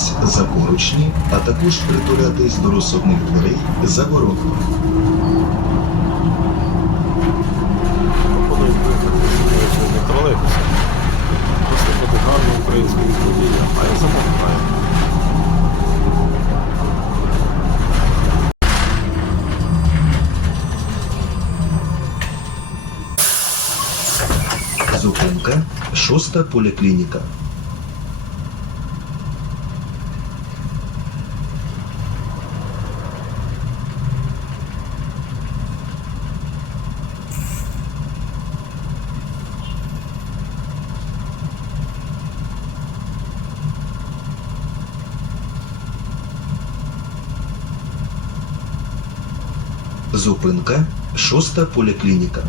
триматись за поручні, а також притулятись до розсувних дверей заборонено. Пропоную виїхати сьогодні тролейбуса. Просто буде гарно українською водієм, а я замовляю. Зупинка, шоста поліклініка. Зупинка, шоста поліклініка.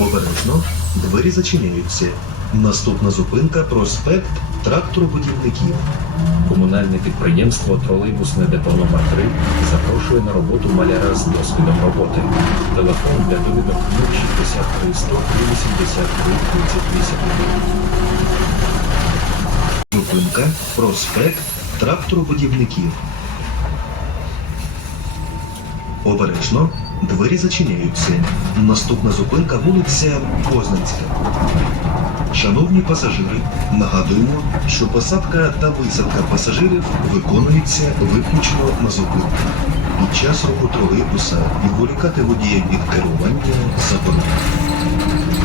Обережно, двері зачиняються. Наступна зупинка проспект тракторобудівників. Комунальне підприємство Тролейбусне депо номер 3 запрошує на роботу маляра з досвідом роботи. Телефон для довідок 063 183 38. Зупинка проспект тракторобудівників. Обережно, двері зачиняються. Наступна зупинка вулиця Познанська. Шановні пасажири, нагадуємо, що посадка та висадка пасажирів виконується виключно на зупинках. Під час руху тролейбуса відволікати водія від керування заборонено.